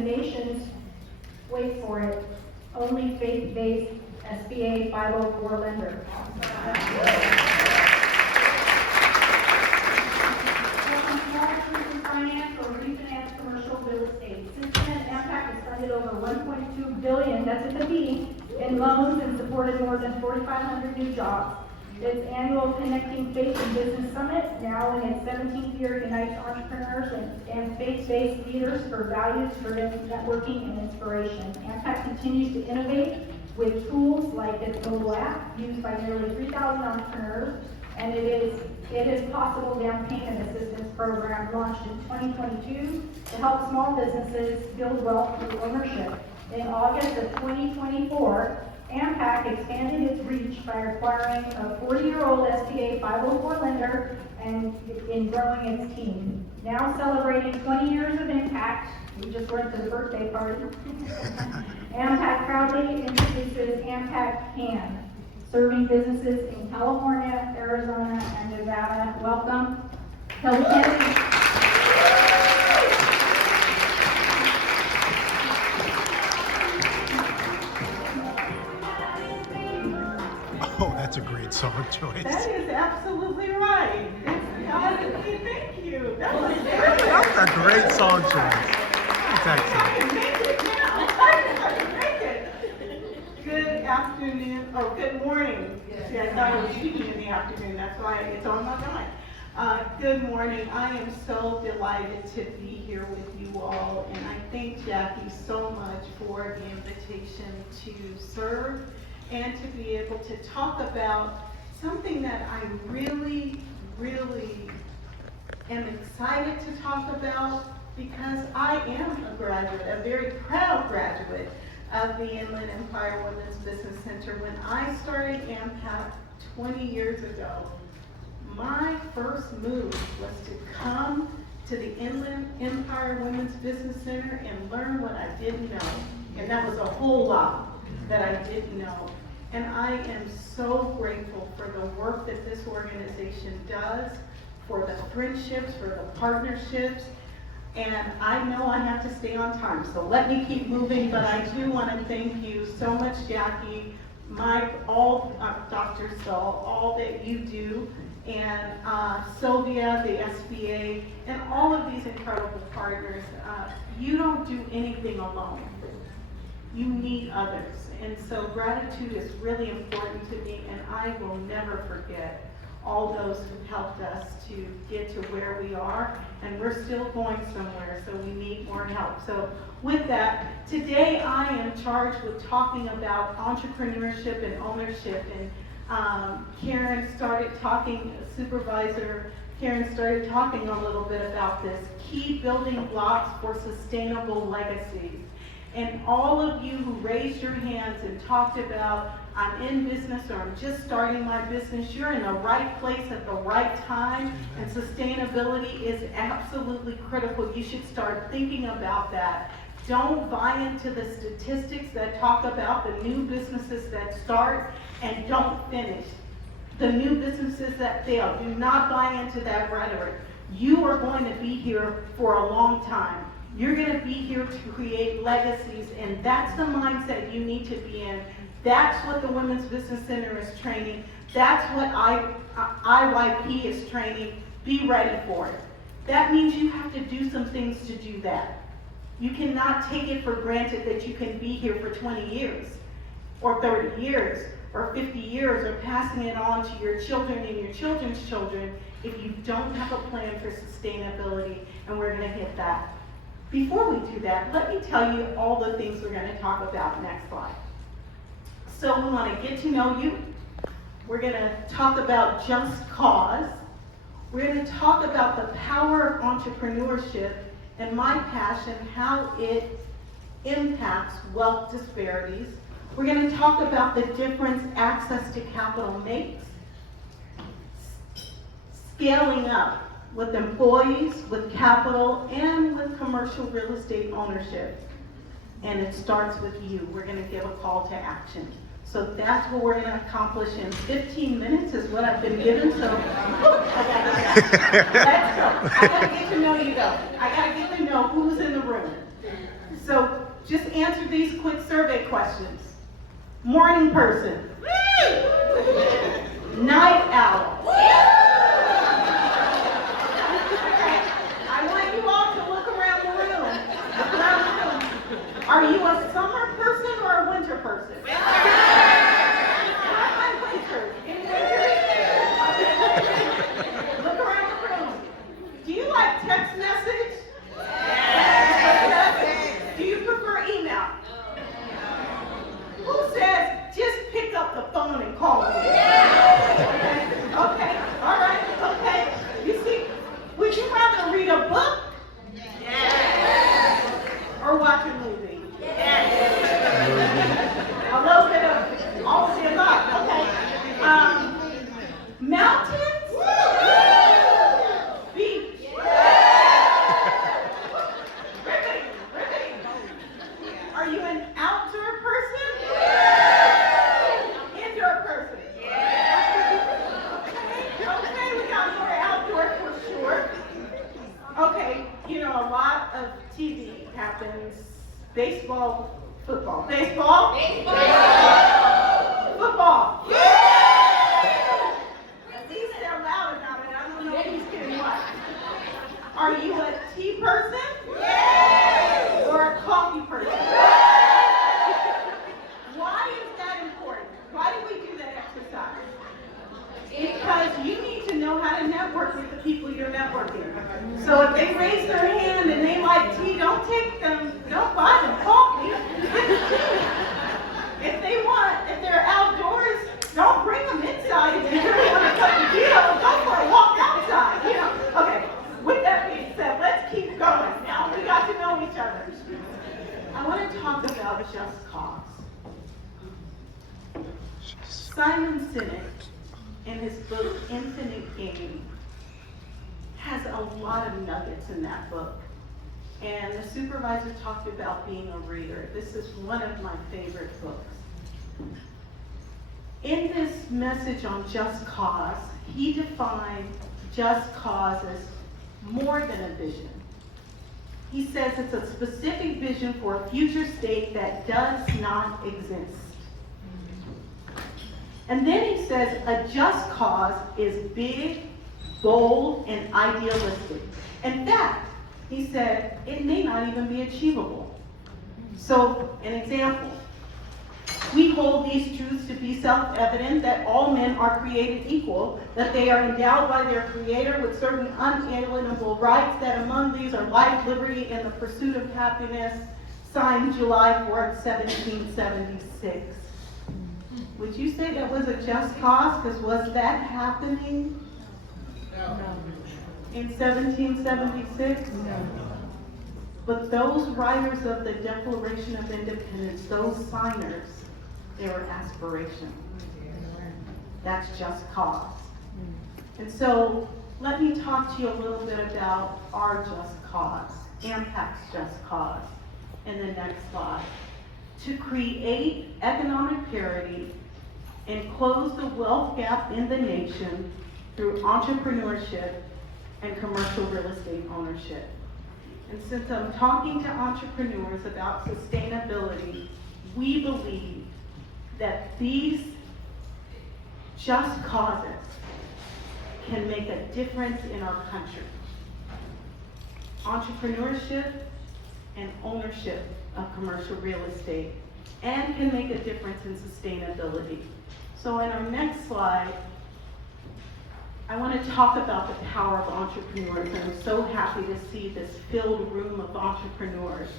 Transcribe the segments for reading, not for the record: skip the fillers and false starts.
the nation's, wait for it, only faith-based SBA 504 lender. Finance or refinance commercial real estate. Since then, AmPac has funded over $1.2 billion, that's at the B, in loans and supported more than 4,500 new jobs. Its annual Connecting Faith and Business Summit, now in its 17th year, unites entrepreneurs and faith-based leaders for values-driven networking and inspiration. AmPac continues to innovate with tools like its mobile app, used by nearly 3,000 entrepreneurs, and it is possible down payment assistance program launched in 2022 to help small businesses build wealth through ownership. In August of 2024, AmPac expanded its reach by acquiring a 40-year-old SBA 504 lender and in growing its team. Now celebrating 20 years of impact, we just went to the birthday party. AmPac proudly introduces AmPac Can, serving businesses in California, Arizona, and Nevada. Welcome, Hilda Kennedy. Oh, that's a great song choice. That is absolutely right. Thank you. That's a great song choice. That's I excellent. can make it now. I can make it. Good afternoon, or good morning. See, I thought I was speaking in the afternoon. That's why it's on my mind. Good morning. I am so delighted to be here with you all, and I thank Jackie so much for the invitation to serve and to be able to talk about something that I really, really am excited to talk about, because I am a graduate, a very proud graduate of the Inland Empire Women's Business Center. When I started AmPac 20 years ago, my first move was to come to the Inland Empire Women's Business Center and learn what I didn't know. And that was a whole lot that I didn't know. And I am so grateful for the work that this organization does, for the friendships, for the partnerships. And I know I have to stay on time, so let me keep moving, but I do want to thank you so much, Jackie, Mike, Dr. Stahl, all that you do, and Sylvia, the SBA, and all of these incredible partners. You don't do anything alone. You need others. And so gratitude is really important to me, and I will never forget all those who helped us to get to where we are, and we're still going somewhere, so we need more help. So with that, today I am charged with talking about entrepreneurship and ownership, and Karen started talking, Supervisor Karen started talking a little bit about this, key building blocks for sustainable legacies. And all of you who raised your hands and talked about, I'm in business or I'm just starting my business, you're in the right place at the right time, and sustainability is absolutely critical. You should start thinking about that. Don't buy into the statistics that talk about the new businesses that start and don't finish. The new businesses that fail. Do not buy into that rhetoric. You are going to be here for a long time. You're going to be here to create legacies, and that's the mindset you need to be in. That's what the Women's Business Center is training. That's what IYP is training. Be ready for it. That means you have to do some things to do that. You cannot take it for granted that you can be here for 20 years, or 30 years, or 50 years, or passing it on to your children and your children's children if you don't have a plan for sustainability, and we're going to hit that. Before we do that, let me tell you all the things we're going to talk about. Next slide. So we want to get to know you. We're going to talk about just cause. We're going to talk about the power of entrepreneurship and my passion, how it impacts wealth disparities. We're going to talk about the difference access to capital makes, scaling up with employees, with capital, and with commercial real estate ownership. And it starts with you. We're going to give a call to action. So that's what we're going to accomplish in 15 minutes is what I've been given. So let's go. I got to get to know you though. I got to get to know who's in the room. So just answer these quick survey questions. Morning person. Night owl. I want you all to look around the room. Look around the room. Are you a summer person or a winter person? Why am I winter? Any winters? Look around the room. Do you like text message? Do you prefer email? Who says just pick up the phone and call me? Okay, all right, okay. You see, would you rather read a book? Or watch a movie? A little bit of all of the above, okay. Mountains? Beach? Riveting. Are you an outdoor person? Indoor person? Okay, we got more outdoor for sure. Okay, you know, a lot of TV happens. Baseball, football. Baseball? Football. At least they're loud about it. I don't know who's getting what. Are you a tea person? Or a coffee person? Why is that important? Why do we do that exercise? Because you need to know how to network with the people you're networking. So if they raise their hand and they like tea, don't take them, don't buy them coffee. If they're outdoors, don't bring them inside. If you really want to cut the deal, go for a walk outside. You know? Okay, with that being said, let's keep going. Now we got to know each other. I want to talk about just cause. Simon Sinek, in his book Infinite Game, has a lot of nuggets in that book. And the supervisor talked about being a reader. This is one of my favorite books. In this message on just cause, he defined just cause as more than a vision. He says it's a specific vision for a future state that does not exist. And then he says a just cause is big, bold, and idealistic. In fact, he said it may not even be achievable. So, an example. We hold these truths to be self-evident that all men are created equal, that they are endowed by their Creator with certain unalienable rights, that among these are life, liberty, and the pursuit of happiness, signed July 4th, 1776. Would you say that was a just cause? Because was that happening in 1776? No. But those writers of the Declaration of Independence, those signers, they were aspirational. That's just cause. And so let me talk to you a little bit about our just cause, AmPac's just cause, in the next slide. To create economic parity and close the wealth gap in the nation through entrepreneurship and commercial real estate ownership. And since I'm talking to entrepreneurs about sustainability, we believe that these just causes can make a difference in our country. Entrepreneurship and ownership of commercial real estate, and can make a difference in sustainability. So in our next slide, I want to talk about the power of entrepreneurs, and I'm so happy to see this filled room of entrepreneurs.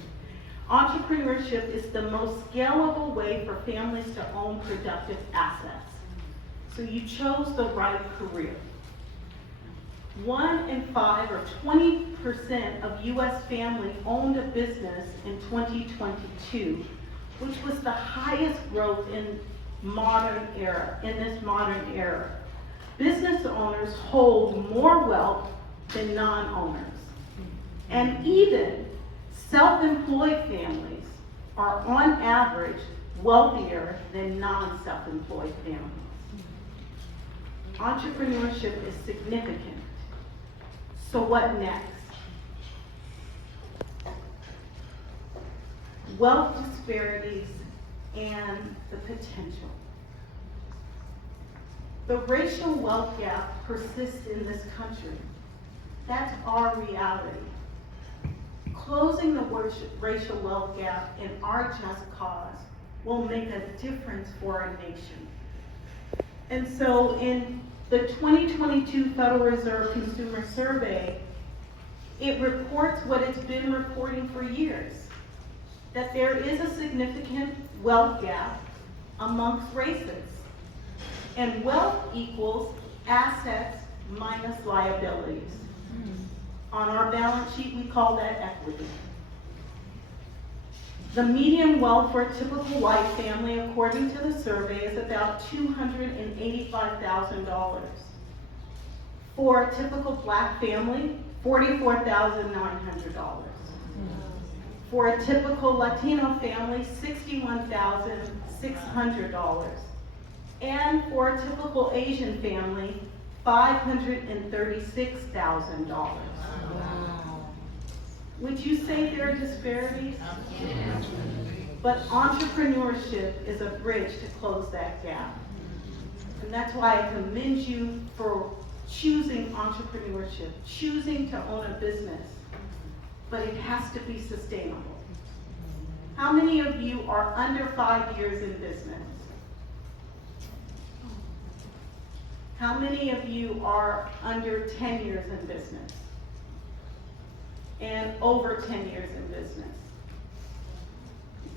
Entrepreneurship is the most scalable way for families to own productive assets. So you chose the right career. 1 in 5, or 20% of U.S. families owned a business in 2022, which was the highest growth in this modern era. Business owners hold more wealth than non-owners. And even self-employed families are on average wealthier than non-self-employed families. Entrepreneurship is significant. So what next? wealth disparities, and the potential. The racial wealth gap persists in this country. That's our reality. Closing the racial wealth gap in our just cause will make a difference for our nation. And so in the 2022 Federal Reserve Consumer Survey, it reports what it's been reporting for years, that there is a significant wealth gap amongst races. And wealth equals assets minus liabilities. On our balance sheet, we call that equity. The median wealth for a typical white family, according to the survey, is about $285,000. For a typical black family, $44,900. For a typical Latino family, $61,600. And for a typical Asian family, $536,000. Wow. Would you say there are disparities? Yes. But entrepreneurship is a bridge to close that gap. And that's why I commend you for choosing entrepreneurship, choosing to own a business. But it has to be sustainable. How many of you are under 5 years in business? How many of you are under 10 years in business? And over 10 years in business?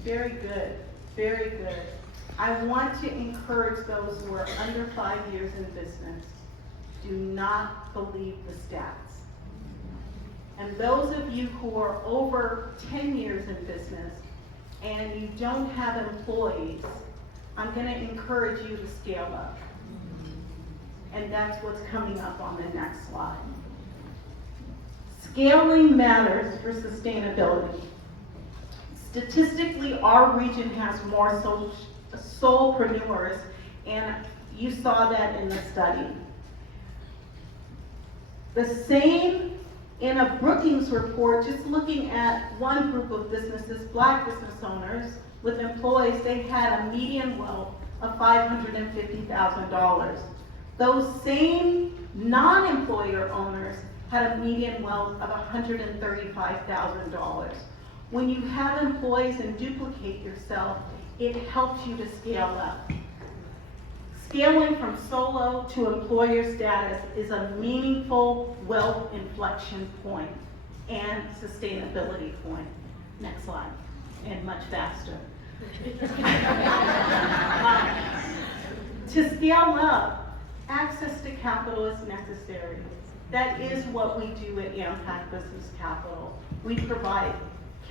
Very good, very good. I want to encourage those who are under 5 years in business, do not believe the stats. And those of you who are over 10 years in business and you don't have employees, I'm going to encourage you to scale up. And that's what's coming up on the next slide. Scaling matters for sustainability. Statistically, our region has more solopreneurs, and you saw that in the study. The same in a Brookings report, just looking at one group of businesses, black business owners with employees, they had a median wealth of $550,000. Those same non-employer owners had a median wealth of $135,000. When you have employees and duplicate yourself, it helps you to scale up. Scaling from solo to employer status is a meaningful wealth inflection point and sustainability point. Next slide, and much faster. To scale up, access to capital is necessary. That is what we do at AmPac Business Capital. We provide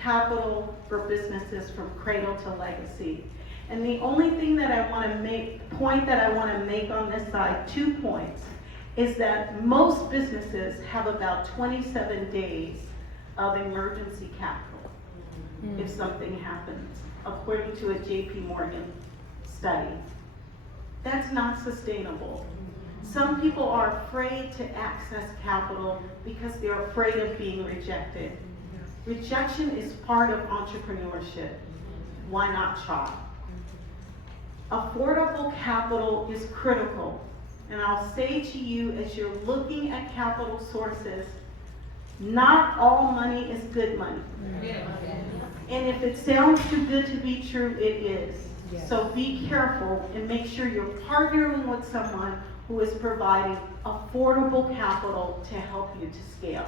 capital for businesses from cradle to legacy. And the only thing that I want to make, point that I want to make on this side, 2 points, is that most businesses have about 27 days of emergency capital if something happens, according to a JP Morgan study. That's not sustainable. Some people are afraid to access capital because they're afraid of being rejected. Rejection is part of entrepreneurship. Why not try? Affordable capital is critical. And I'll say to you, as you're looking at capital sources, not all money is good money. And if it sounds too good to be true, it is. So be careful and make sure you're partnering with someone who is providing affordable capital to help you to scale.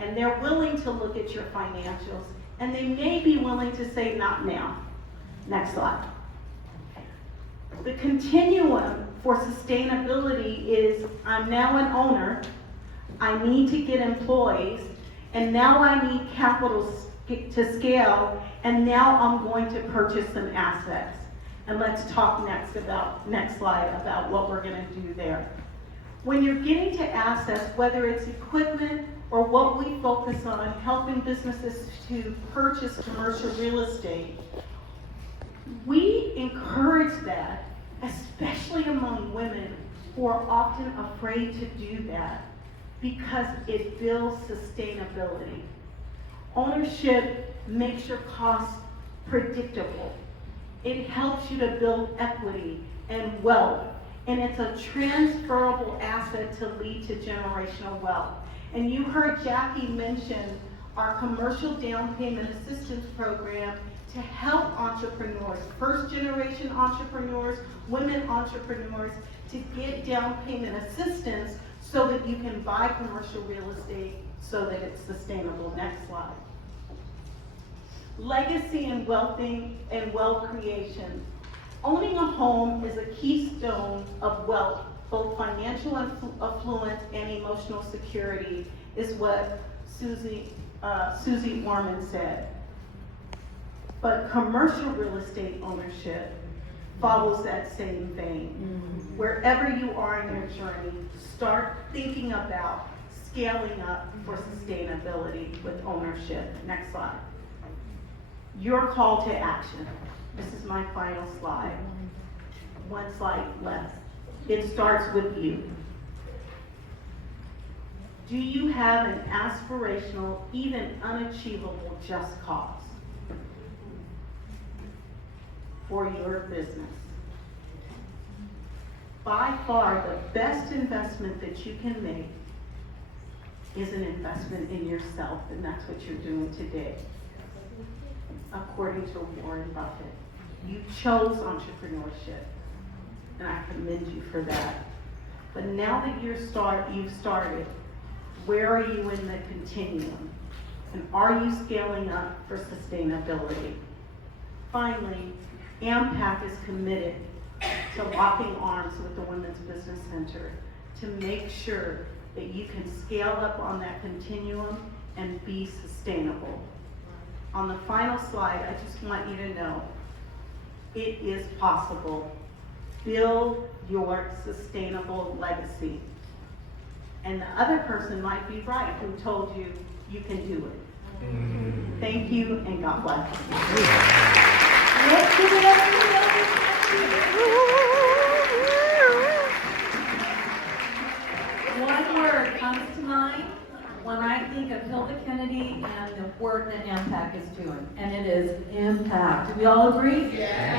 And they're willing to look at your financials, and they may be willing to say, not now. Next slide. The continuum for sustainability is, I'm now an owner, I need to get employees, and now I need capital to scale, and now I'm going to purchase some assets. And let's talk next slide, about what we're going to do there. When you're getting to assets, whether it's equipment or what we focus on, helping businesses to purchase commercial real estate, we encourage that, especially among women who are often afraid to do that because it builds sustainability. Ownership makes your costs predictable. It helps you to build equity and wealth, and it's a transferable asset to lead to generational wealth. And you heard Jackie mention our commercial down payment assistance program to help entrepreneurs, first generation entrepreneurs, women entrepreneurs, to get down payment assistance so that you can buy commercial real estate so that it's sustainable. Next slide. Legacy and wealth creation. Owning a home is a keystone of wealth, both financial affluence and emotional security, is what Susie Orman said. But commercial real estate ownership follows that same vein. Wherever you are in your journey, start thinking about scaling up for sustainability with ownership. Next slide. Your call to action. This is my final slide. One slide left. It starts with you. Do you have an aspirational, even unachievable just cause for your business? By far, the best investment that you can make is an investment in yourself, and that's what you're doing today. According to Warren Buffett, you chose entrepreneurship, and I commend you for that. But now that you've started, where are you in the continuum? And are you scaling up for sustainability? Finally, AmPac is committed to locking arms with the Women's Business Center to make sure that you can scale up on that continuum and be sustainable. On the final slide, I just want you to know, it is possible. Build your sustainable legacy. And the other person might be right who told you you can do it. Thank you, and God bless. Let's give it up for Hilda. One word comes to mind when I think of Hilda Kennedy and the work that AmPac is doing, and it is impact. Do we all agree? Yeah.